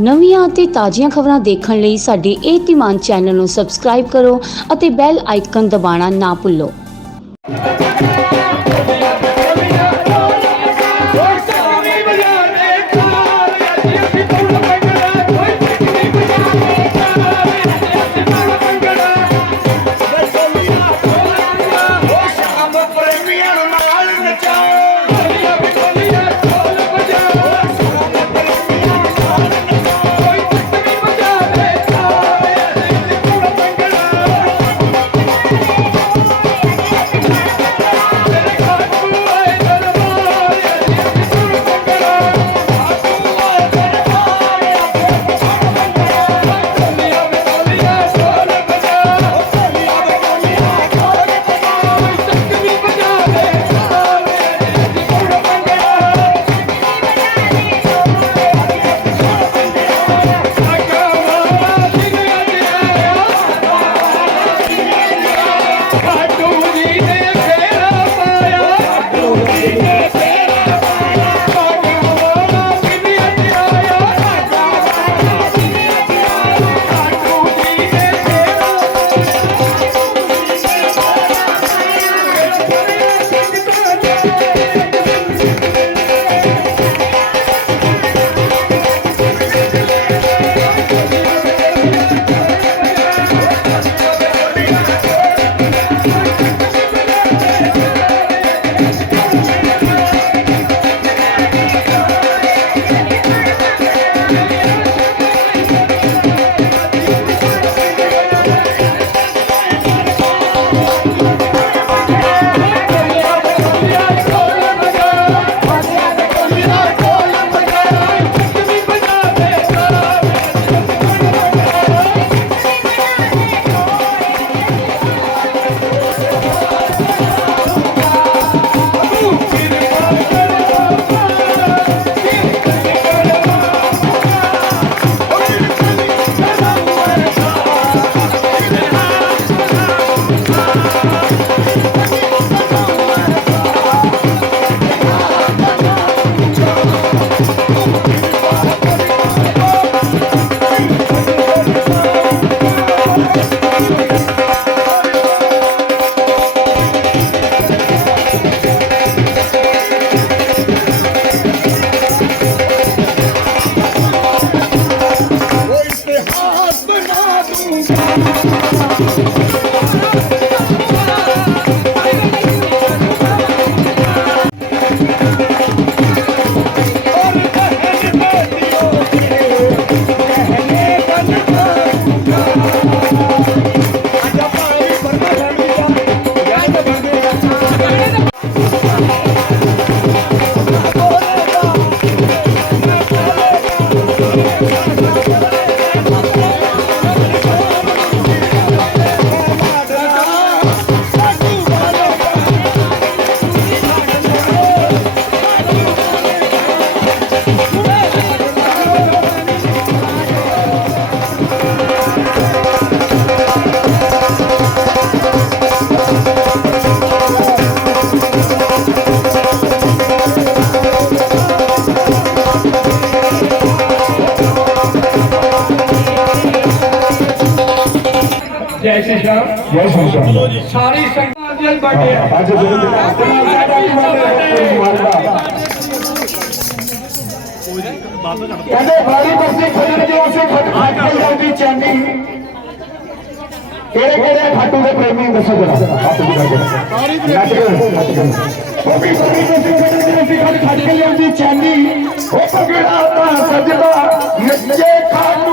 ਨਵੀਆਂ ਅਤੇ ਤਾਜ਼ੀਆਂ ਖਬਰਾਂ ਦੇਖਣ ਲਈ ਸਾਡੇ ਇਹ ਧੀਮਾਨ ਚੈਨਲ ਨੂੰ ਸਬਸਕ੍ਰਾਈਬ ਕਰੋ ਅਤੇ ਬੈਲ ਆਈਕਨ ਦਬਾਉਣਾ ਨਾ ਭੁੱਲੋ। ਸ਼੍ਰੀ ਸੰਗਤਾਂ ਦੇ ਬਰਥਡੇ ਹੈ ਅੱਜ ਦਿਨ ਦੇ ਕਹਿੰਦੇ ਬਾਰੀ ਬਸੀ ਖੜਨ ਜੋ ਖਟ ਖਟ ਕੇ ਜਾਂਦੀ ਚਾਨੀ। ਕਿਹੜੇ ਕਿਹੜੇ ਖਾਟੂ ਦੇ ਪ੍ਰੇਮੀ ਦੱਸੋ ਜਰਾ। ਹੱਥ ਵੀ ਕਰਕੇ ਨੱਚ ਕੇ ਉਹ ਵੀ ਬਾਰੀ ਬਸੀ ਖੜਨ ਜੋ ਖਟ ਖਟ ਕੇ ਜਾਂਦੀ ਚਾਨੀ। ਉਹ ਪਗੜਾ ਤਾਂ ਸਜਦਾ। ਨੱਚੇ ਖਾਟੂ